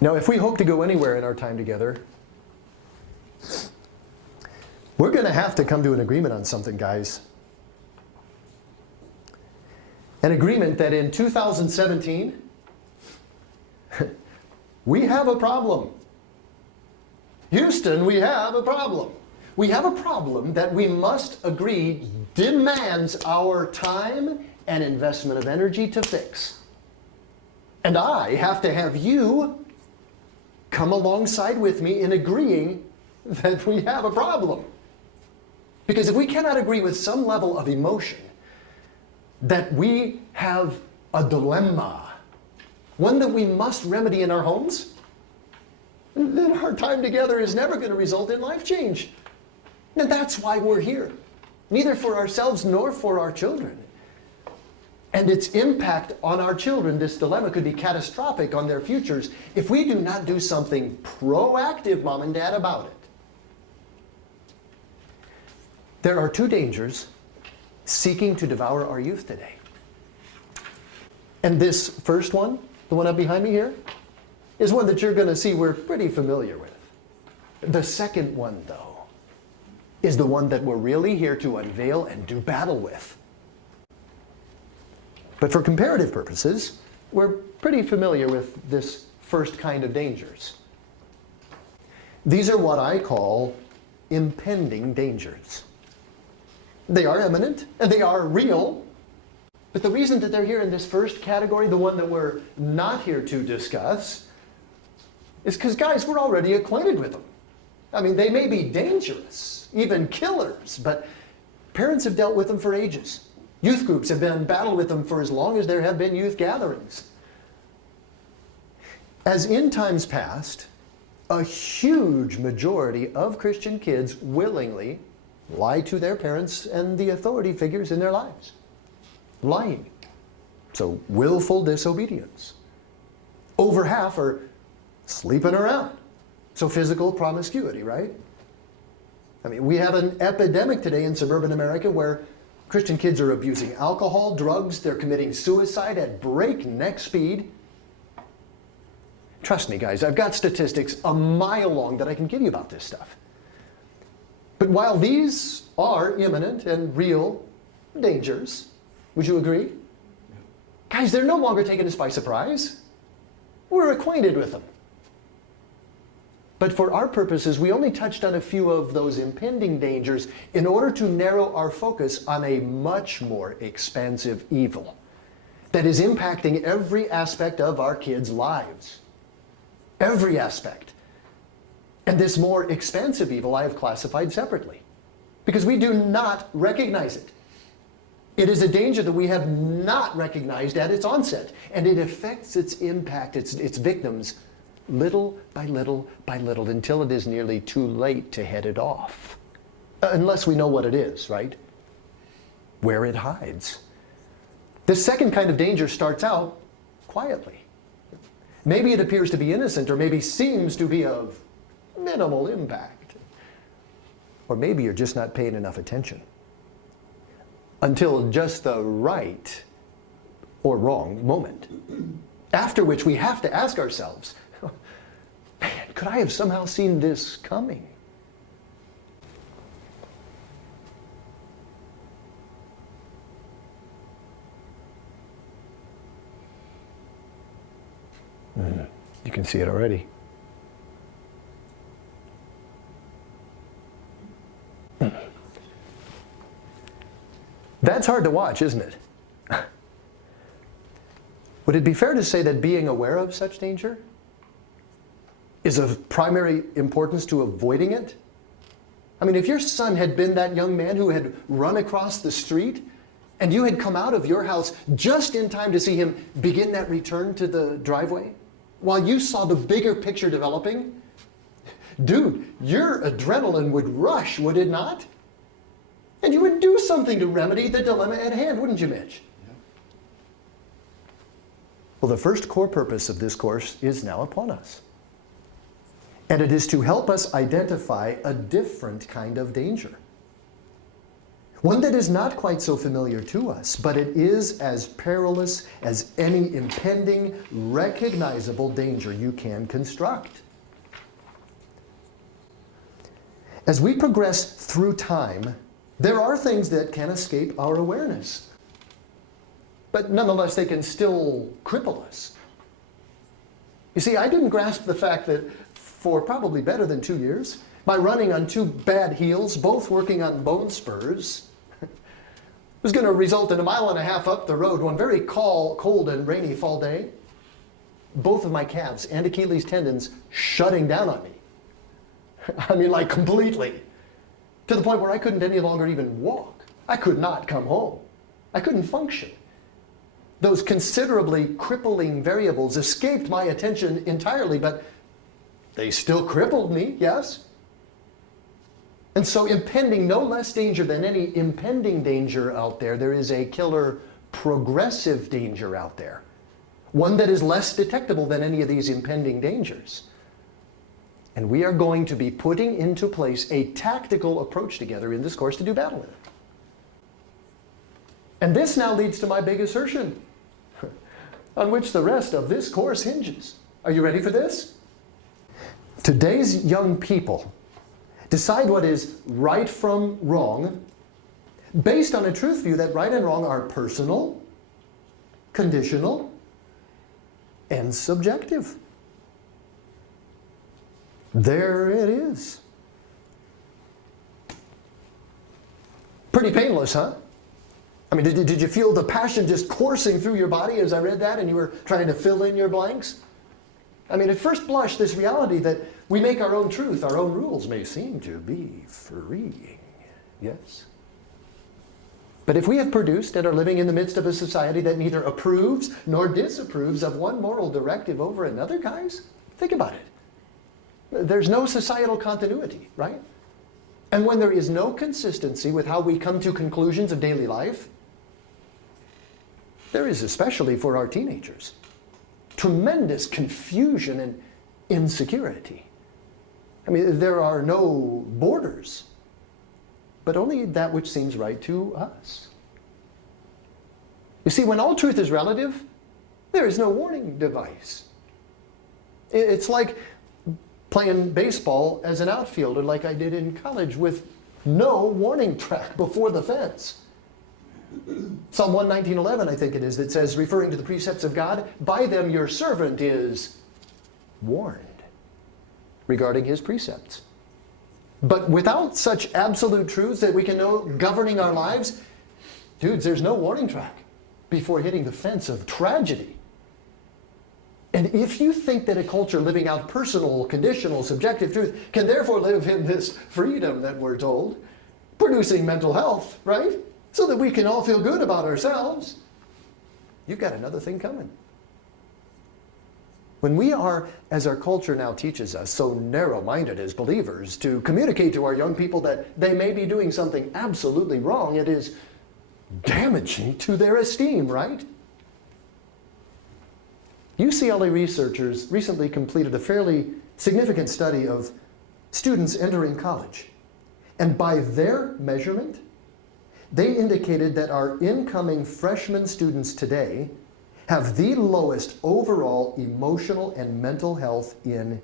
Now, if we hope to go anywhere in our time together, we're going to have to come to an agreement on something, guys. An agreement that in 2017, we have a problem. Houston, we have a problem. We have a problem that we must agree demands our time and investment of energy to fix. And I have to have you come alongside with me in agreeing that we have a problem. Because if we cannot agree with some level of emotion that we have a dilemma, one that we must remedy in our homes, then our time together is never going to result in life change. And that's why we're here. Neither for ourselves nor for our children. And its impact on our children, this dilemma, could be catastrophic on their futures if we do not do something proactive, Mom and Dad, about it. There are two dangers seeking to devour our youth today. And this first one, the one up behind me here, is one that you're going to see we're pretty familiar with. The second one, though, is the one that we're really here to unveil and do battle with. But for comparative purposes, we're pretty familiar with this first kind of dangers. These are what I call impending dangers. They are imminent and they are real, but the reason that they're here in this first category, the one that we're not here to discuss, is because, guys, we're already acquainted with them. I mean, they may be dangerous, even killers, but parents have dealt with them for ages. Youth groups have been in battle with them for as long as there have been youth gatherings. As in times past, a huge majority of Christian kids willingly lie to their parents and the authority figures in their lives. Lying. So willful disobedience. Over half are sleeping around. So physical promiscuity, right? I mean, we have an epidemic today in suburban America where Christian kids are abusing alcohol, drugs, they're committing suicide at breakneck speed. Trust me, guys, I've got statistics a mile long that I can give you about this stuff. But while these are imminent and real dangers, would you agree? Guys, they're no longer taking us by surprise. We're acquainted with them. But for our purposes, we only touched on a few of those impending dangers in order to narrow our focus on a much more expansive evil that is impacting every aspect of our kids' lives. Every aspect. And this more expansive evil I have classified separately because we do not recognize it. It is a danger that we have not recognized at its onset, and it affects its impact, its victims, little by little by little, until it is nearly too late to head it off. Unless we know what it is, right? Where it hides. The second kind of danger starts out quietly. Maybe it appears to be innocent, or maybe seems to be of minimal impact. Or maybe you're just not paying enough attention. Until just the right or wrong moment. After which we have to ask ourselves, man, could I have somehow seen this coming? You can see it already. That's hard to watch, isn't it? Would it be fair to say that being aware of such danger is of primary importance to avoiding it? I mean, if your son had been that young man who had run across the street and you had come out of your house just in time to see him begin that return to the driveway while you saw the bigger picture developing, dude, your adrenaline would rush, would it not? And you would do something to remedy the dilemma at hand, wouldn't you, Mitch? Yeah. Well, the first core purpose of this course is now upon us. And it is to help us identify a different kind of danger. one that is not quite so familiar to us, but it is as perilous as any impending, recognizable danger you can construct. As we progress through time, there are things that can escape our awareness. But nonetheless, they can still cripple us. You see, I didn't grasp the fact that for probably better than 2 years, by running on 2 bad heels, both working on bone spurs, was going to result in 1.5 miles up the road one very cold and rainy fall day, both of my calves and Achilles tendons shutting down on me. I mean, like completely. To the point where I couldn't any longer even walk. I could not come home. I couldn't function. Those considerably crippling variables escaped my attention entirely, but they still crippled me, yes? And so impending no less danger than any impending danger out there, there is a killer progressive danger out there. One that is less detectable than any of these impending dangers. And we are going to be putting into place a tactical approach together in this course to do battle with it. And this now leads to my big assertion, on which the rest of this course hinges. Are you ready for this? Today's young people decide what is right from wrong based on a truth view that right and wrong are personal, conditional, and subjective. There it is. Pretty painless, huh? I mean, did you feel the passion just coursing through your body as I read that and you were trying to fill in your blanks? I mean, at first blush, this reality that we make our own truth, our own rules, may seem to be freeing, yes? But if we have produced and are living in the midst of a society that neither approves nor disapproves of one moral directive over another, guys, think about it. There's no societal continuity, right? And when there is no consistency with how we come to conclusions of daily life, there is, especially for our teenagers, tremendous confusion and insecurity. I mean, there are no borders, but only that which seems right to us. You see, when all truth is relative, there is no warning device. It's like playing baseball as an outfielder like I did in college with no warning track before the fence. Psalm 119:11, I think it is, that says, referring to the precepts of God, by them your servant is warned regarding his precepts. But without such absolute truths that we can know governing our lives, dudes, there's no warning track before hitting the fence of tragedy. And if you think that a culture living out personal, conditional, subjective truth can therefore live in this freedom that we're told, producing mental health, right? So that we can all feel good about ourselves, you've got another thing coming. When we are, as our culture now teaches us, so narrow-minded as believers to communicate to our young people that they may be doing something absolutely wrong, it is damaging to their esteem, right? UCLA researchers recently completed a fairly significant study of students entering college. And by their measurement, they indicated that our incoming freshman students today have the lowest overall emotional and mental health in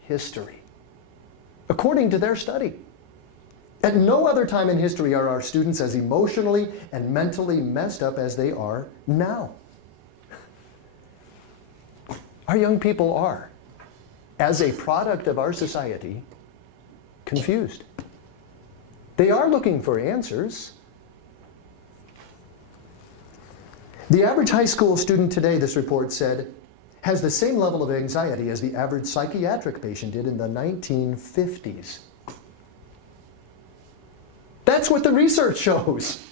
history, according to their study. At no other time in history are our students as emotionally and mentally messed up as they are now. Our young people are, as a product of our society, confused. They are looking for answers. The average high school student today, this report said, has the same level of anxiety as the average psychiatric patient did in the 1950s. That's what the research shows.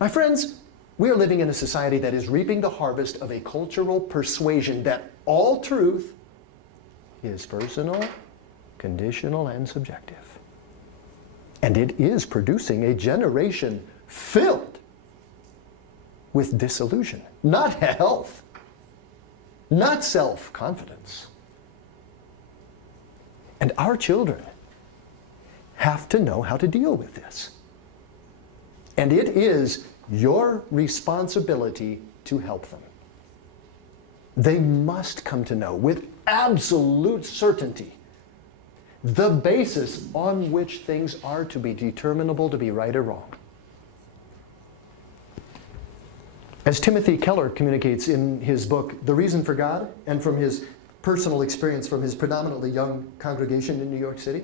My friends, we are living in a society that is reaping the harvest of a cultural persuasion that all truth is personal, conditional, and subjective. And it is producing a generation filled with disillusion, not health, not self-confidence. And our children have to know how to deal with this. And it is your responsibility to help them. They must come to know with absolute certainty the basis on which things are to be determinable to be right or wrong. As Timothy Keller communicates in his book, The Reason for God, and from his personal experience from his predominantly young congregation in New York City,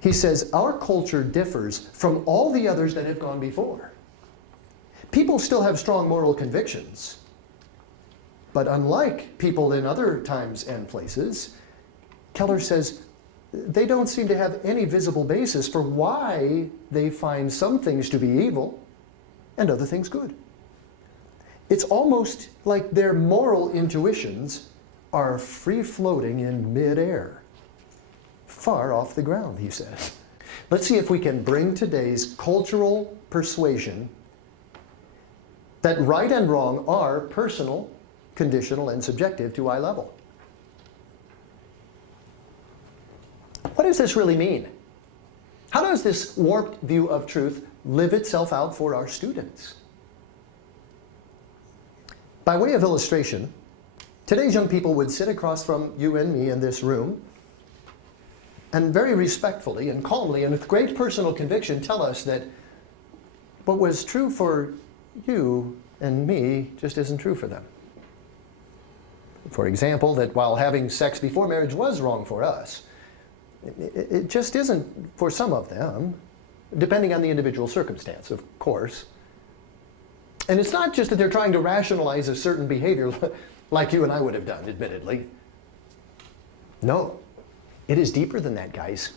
he says, our culture differs from all the others that have gone before. People still have strong moral convictions, but unlike people in other times and places, Keller says, they don't seem to have any visible basis for why they find some things to be evil and other things good. It's almost like their moral intuitions are free-floating in midair, far off the ground, he says. Let's see if we can bring today's cultural persuasion that right and wrong are personal, conditional, and subjective to eye level. What does this really mean? How does this warped view of truth live itself out for our students? By way of illustration, today's young people would sit across from you and me in this room and very respectfully and calmly and with great personal conviction tell us that what was true for you and me just isn't true for them. For example, that while having sex before marriage was wrong for us, it just isn't for some of them, depending on the individual circumstance, of course. And it's not just that they're trying to rationalize a certain behavior like you and I would have done, admittedly. No, it is deeper than that, guys.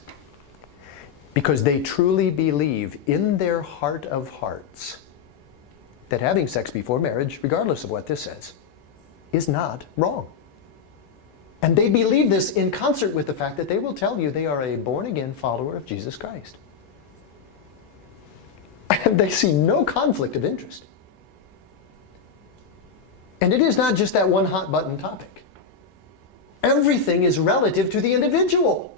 Because they truly believe in their heart of hearts that having sex before marriage, regardless of what this says, is not wrong. And they believe this in concert with the fact that they will tell you they are a born-again follower of Jesus Christ. And they see no conflict of interest. And it is not just that one hot button topic. Everything is relative to the individual.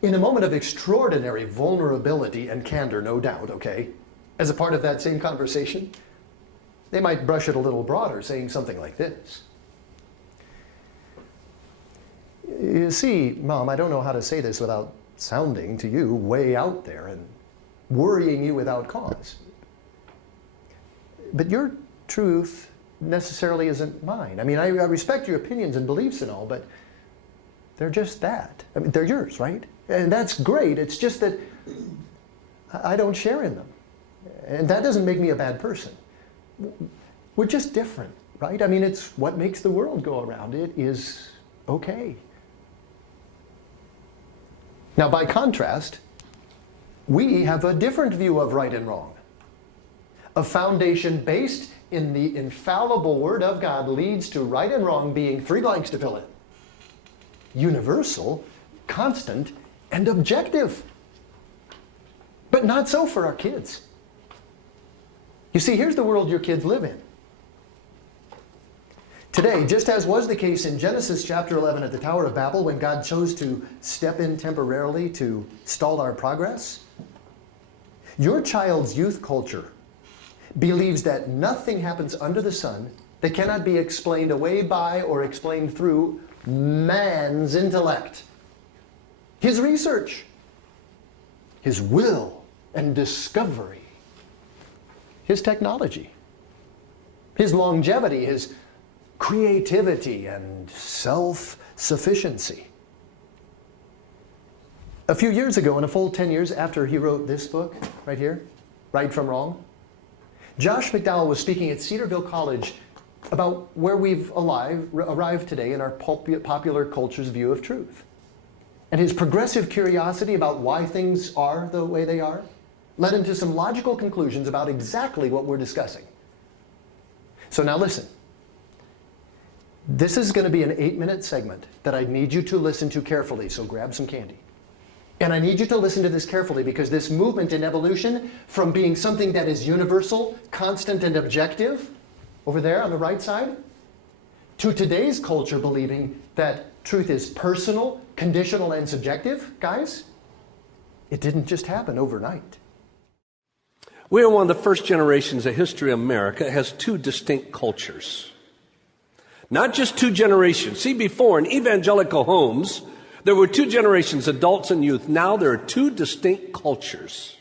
In a moment of extraordinary vulnerability and candor, no doubt, okay, as a part of that same conversation, they might brush it a little broader, saying something like this. You see, Mom, I don't know how to say this without sounding to you way out there and worrying you without cause. But your truth necessarily isn't mine. I mean, I respect your opinions and beliefs and all, but they're just that. I mean, they're yours, right? And that's great. It's just that I don't share in them. And that doesn't make me a bad person. We're just different, right? I mean, it's what makes the world go around. It is okay. Now, by contrast, we have a different view of right and wrong. A foundation based in the infallible Word of God leads to right and wrong being three blanks to fill in. Universal, constant, and objective. But not so for our kids. You see, here's the world your kids live in. Today, just as was the case in Genesis chapter 11 at the Tower of Babel when God chose to step in temporarily to stall our progress, your child's youth culture believes that nothing happens under the sun that cannot be explained away by or explained through man's intellect, his research, his will and discovery, his technology, his longevity, his creativity and self-sufficiency. A few years ago, and a full 10 years after he wrote this book right here, Right from Wrong, Josh McDowell was speaking at Cedarville College about where we've arrived today in our popular culture's view of truth. And his progressive curiosity about why things are the way they are led him to some logical conclusions about exactly what we're discussing. So now listen. This is going to be an 8-minute segment that I need you to listen to carefully, so grab some candy. And I need you to listen to this carefully because this movement in evolution from being something that is universal, constant, and objective, over there on the right side, to today's culture believing that truth is personal, conditional, and subjective, guys, It didn't just happen overnight. We are one of the first generations of history of America that has two distinct cultures. Not just two generations. See, before in evangelical homes, there were two generations, adults and youth. Now there are two distinct cultures.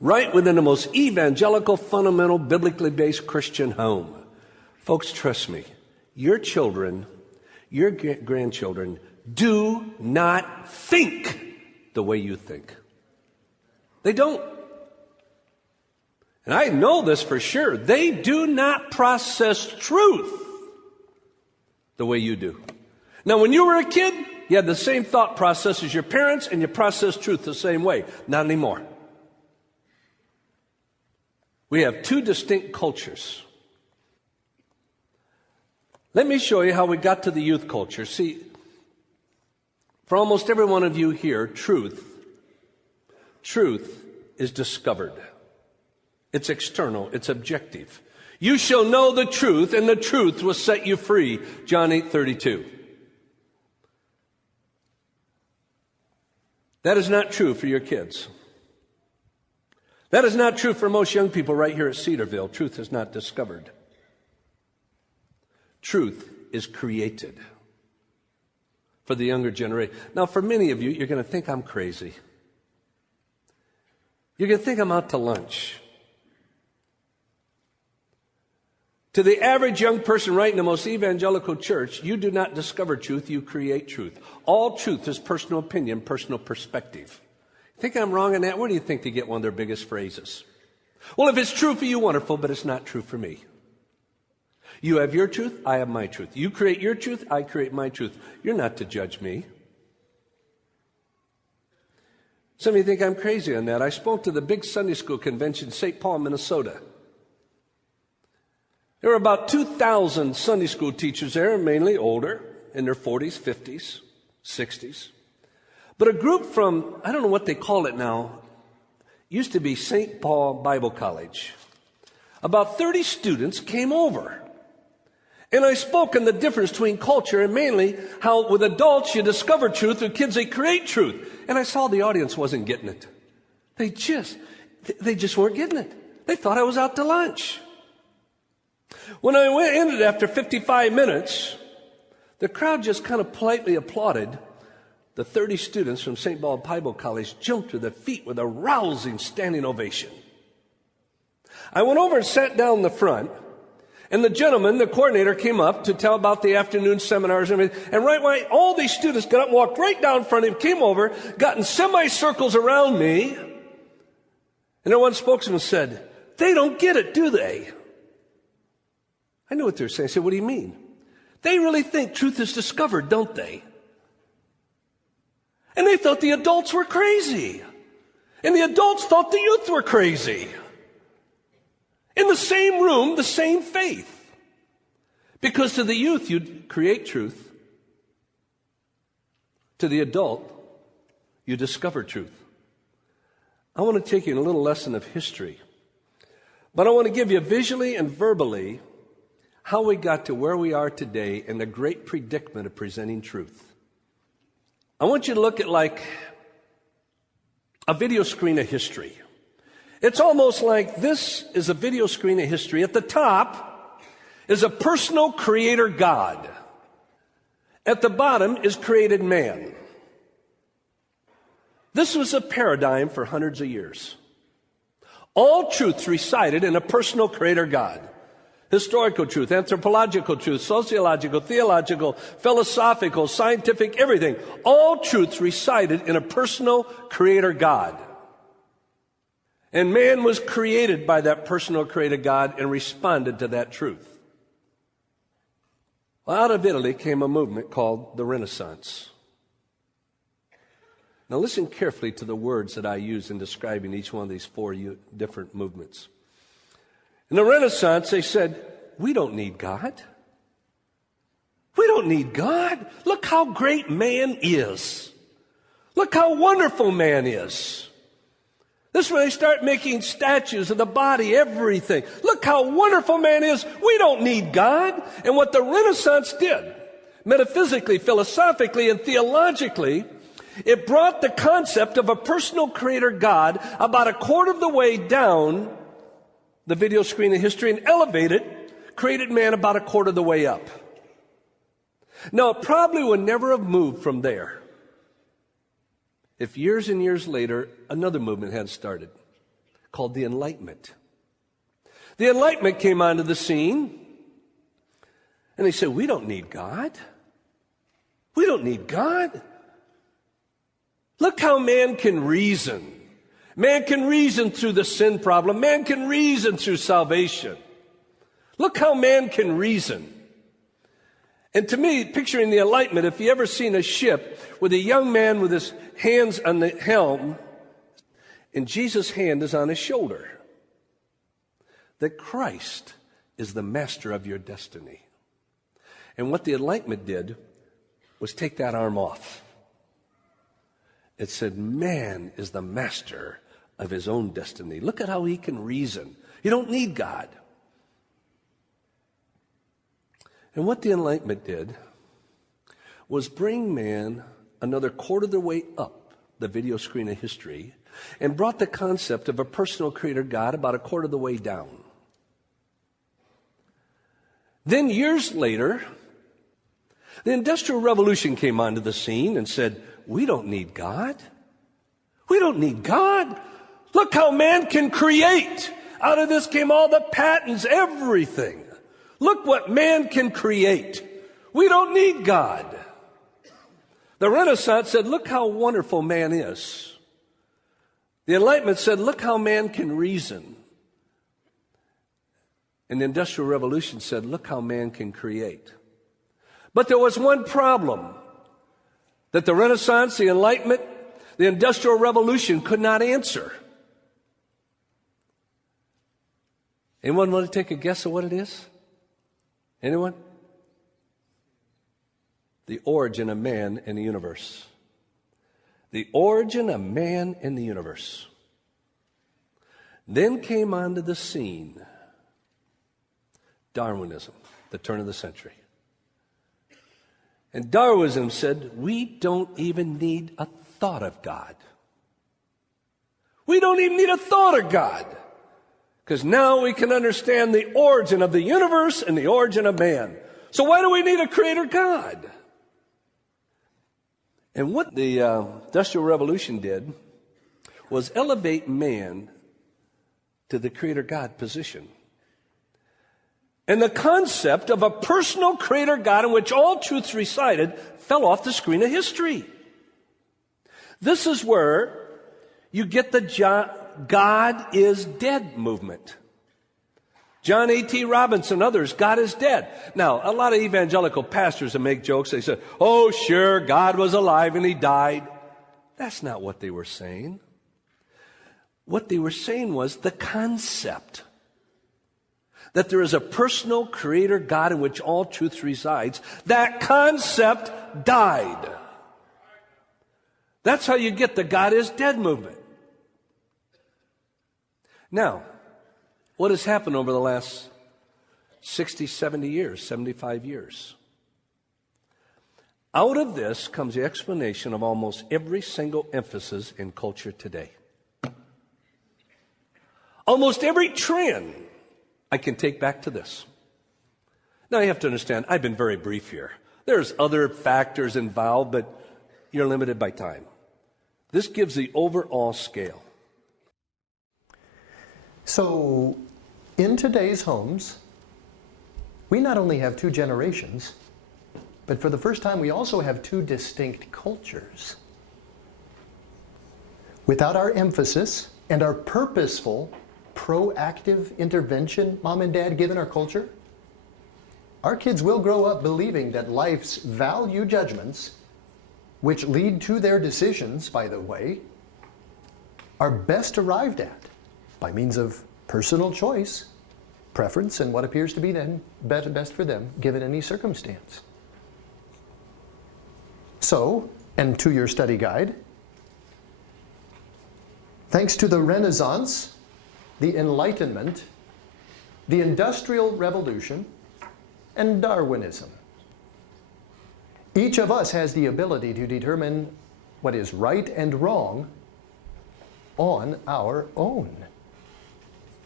Right within the most evangelical, fundamental, biblically based Christian home. Folks, trust me, your children, your grandchildren do not think the way you think. They don't. And I know this for sure. They do not process truth the way you do. Now, when you were a kid, you had the same thought process as your parents, and you processed truth the same way. Not anymore. We have two distinct cultures. Let me show you how we got to the youth culture. See, for almost every one of you here, truth is discovered. It's external. It's objective. You shall know the truth, and the truth will set you free. John 8:32. That is not true for your kids. That is not true for most young people right here at Cedarville. Truth is not discovered. Truth is created for the younger generation. Now, for many of you, you're going to think I'm crazy. You're going to think I'm out to lunch. To the average young person right in the most evangelical church, you do not discover truth, you create truth. All truth is personal opinion, personal perspective. Think I'm wrong on that? Where do you think they get one of their biggest phrases? Well, if it's true for you, wonderful, but it's not true for me. You have your truth, I have my truth. You create your truth, I create my truth. You're not to judge me. Some of you think I'm crazy on that. I spoke to the big Sunday school convention in St. Paul, Minnesota. There were about 2,000 Sunday school teachers there, mainly older, in their 40s, 50s, 60s. But a group from, I don't know what they call it now, used to be St. Paul Bible College. About 30 students came over. And I spoke on the difference between culture and mainly how with adults you discover truth, with kids they create truth. And I saw the audience wasn't getting it. They just weren't getting it. They thought I was out to lunch. When I ended after 55 minutes, the crowd just kind of politely applauded. The 30 students from St. Paul Bible College jumped to their feet with a rousing standing ovation. I went over and sat down in the front, and the gentleman, the coordinator, came up to tell about the afternoon seminars and everything. And right away, all these students got up and walked right down in front of him, came over, got in semicircles around me, and then one spokesman said, "They don't get it, do they?" I knew what they were saying. I said, "What do you mean?" "They really think truth is discovered, don't they?" And they thought the adults were crazy. And the adults thought the youth were crazy. In the same room, the same faith. Because to the youth, you create truth. To the adult, you discover truth. I want to take you in a little lesson of history. But I want to give you visually and verbally how we got to where we are today in the great predicament of presenting truth. I want you to look at like a video screen of history. It's almost like this is a video screen of history. At the top is a personal creator God. At the bottom is created man. This was a paradigm for hundreds of years. All truths resided in a personal creator God. Historical truth, anthropological truth, sociological, theological, philosophical, scientific, everything. All truths resided in a personal creator God. And man was created by that personal creator God and responded to that truth. Well, out of Italy came a movement called the Renaissance. Now listen carefully to the words that I use in describing each one of these four different movements. In the Renaissance, they said, we don't need God. We don't need God. Look how great man is. Look how wonderful man is. This is when they start making statues of the body, everything. Look how wonderful man is. We don't need God. And what the Renaissance did, metaphysically, philosophically, and theologically, It brought the concept of a personal creator God about a quarter of the way down the video screen of history and elevated, created man about a quarter of the way up. Now, it probably would never have moved from there if years and years later another movement had started called the Enlightenment. The Enlightenment came onto the scene and they said, we don't need God. We don't need God. Look how man can reason. Man can reason through the sin problem. Man can reason through salvation. Look how man can reason. And to me, picturing the Enlightenment, if you ever seen a ship with a young man with his hands on the helm and Jesus' hand is on his shoulder, that Christ is the master of your destiny. And what the Enlightenment did was take that arm off. It said, man is the master of his own destiny. Look at how he can reason. You don't need God. And what the Enlightenment did was bring man another quarter of the way up the video screen of history and brought the concept of a personal creator God about a quarter of the way down. Then years later, the Industrial Revolution came onto the scene and said, we don't need God. We don't need God. Look how man can create. Out of this came all the patents, everything. Look what man can create. We don't need God. The Renaissance said, look how wonderful man is. The Enlightenment said, look how man can reason. And the Industrial Revolution said, look how man can create. But there was one problem that the Renaissance, the Enlightenment, the Industrial Revolution could not answer. Anyone want to take a guess at what it is? Anyone? The origin of man in the universe. The origin of man in the universe. Then came onto the scene Darwinism, the turn of the century. And Darwinism said, we don't even need a thought of God. We don't even need a thought of God. Because now we can understand the origin of the universe and the origin of man. So why do we need a creator God? And what the Industrial Revolution did was elevate man to the creator God position. And the concept of a personal creator God in which all truths resided fell off the screen of history. This is where you get the God is dead movement. John A.T. Robinson, others, God is dead. Now, a lot of evangelical pastors that make jokes, they say, oh, sure, God was alive and he died. That's not what they were saying. What they were saying was the concept that there is a personal creator God in which all truth resides. That concept died. That's how you get the God is dead movement. Now, what has happened over the last 60, 70 years, 75 years? Out of this comes the explanation of almost every single emphasis in culture today. Almost every trend I can take back to this. Now you have to understand, I've been very brief here. There's other factors involved, but you're limited by time. This gives the overall scale. So, in today's homes, we not only have two generations, but for the first time we also have two distinct cultures. Without our emphasis and our purposeful, proactive intervention, Mom and Dad, given our culture, our kids will grow up believing that life's value judgments, which lead to their decisions, by the way, are best arrived at by means of personal choice, preference, and what appears to be then best for them, given any circumstance. So, and to your study guide, thanks to the Renaissance, the Enlightenment, the Industrial Revolution, and Darwinism, each of us has the ability to determine what is right and wrong on our own.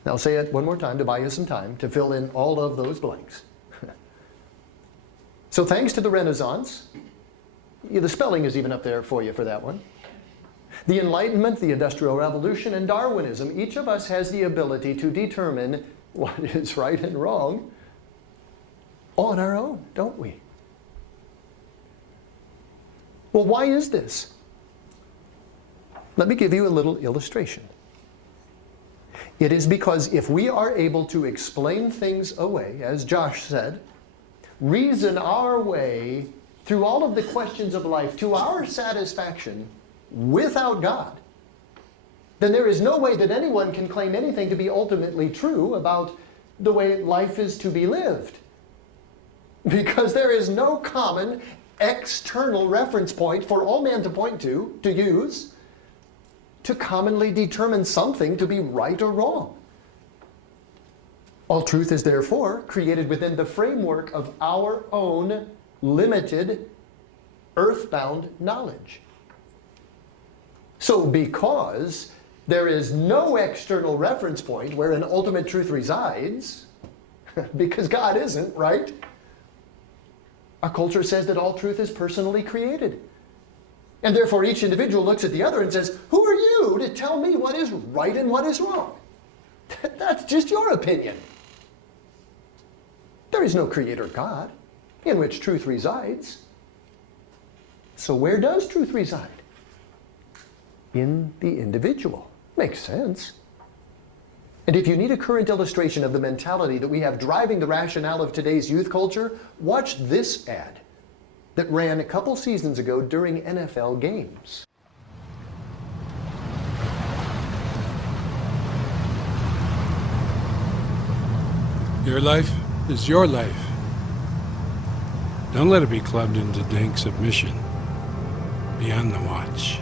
Now, I'll say it one more time to buy you some time to fill in all of those blanks. So thanks to the Renaissance, the spelling is even up there for you for that one. The Enlightenment, the Industrial Revolution, and Darwinism, each of us has the ability to determine what is right and wrong on our own, don't we? Well, why is this? Let me give you a little illustration. It is because if we are able to explain things away, as Josh said, reason our way through all of the questions of life to our satisfaction without God, then there is no way that anyone can claim anything to be ultimately true about the way life is to be lived. Because there is no common external reference point for all men to point to use, to commonly determine something to be right or wrong. All truth is therefore created within the framework of our own limited, earthbound knowledge. So because there is no external reference point where an ultimate truth resides, because God isn't, right? Our culture says that all truth is personally created. And therefore each individual looks at the other and says, who are you to tell me what is right and what is wrong? That's just your opinion. There is no creator God in which truth resides. So where does truth reside? In the individual. Makes sense. And if you need a current illustration of the mentality that we have driving the rationale of today's youth culture, watch this ad that ran a couple seasons ago during NFL games. Your life is your life. Don't let it be clubbed into dank submission. Be on the watch.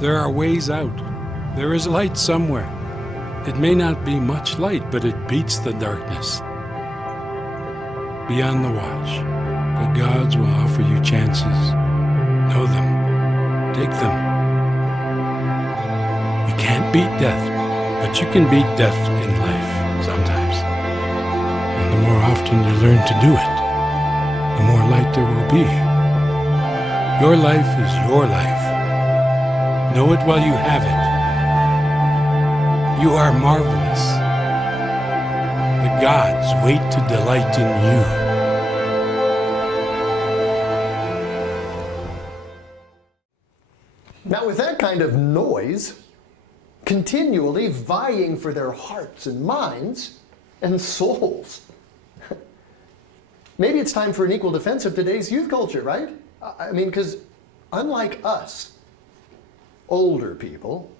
There are ways out. There is light somewhere. It may not be much light, but it beats the darkness. Be on the watch. The gods will offer you chances. Know them. Take them. You can't beat death, but you can beat death in life sometimes. And the more often you learn to do it, the more light there will be. Your life is your life. Know it while you have it. You are marvelous. The gods wait to delight in you. Now with that kind of noise, continually vying for their hearts and minds and souls, maybe it's time for an equal defense of today's youth culture, right? I mean, because unlike us, older people,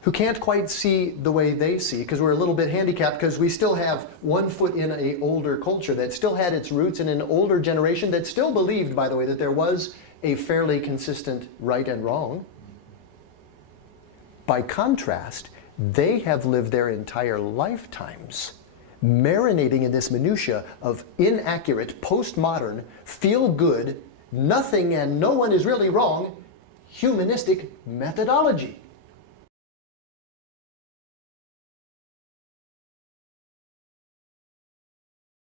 who can't quite see the way they see, because we're a little bit handicapped, because we still have one foot in an older culture that still had its roots in an older generation that still believed, by the way, that there was a fairly consistent right and wrong. By contrast, they have lived their entire lifetimes marinating in this minutia of inaccurate, postmodern, feel-good, nothing and no one is really wrong, humanistic methodology.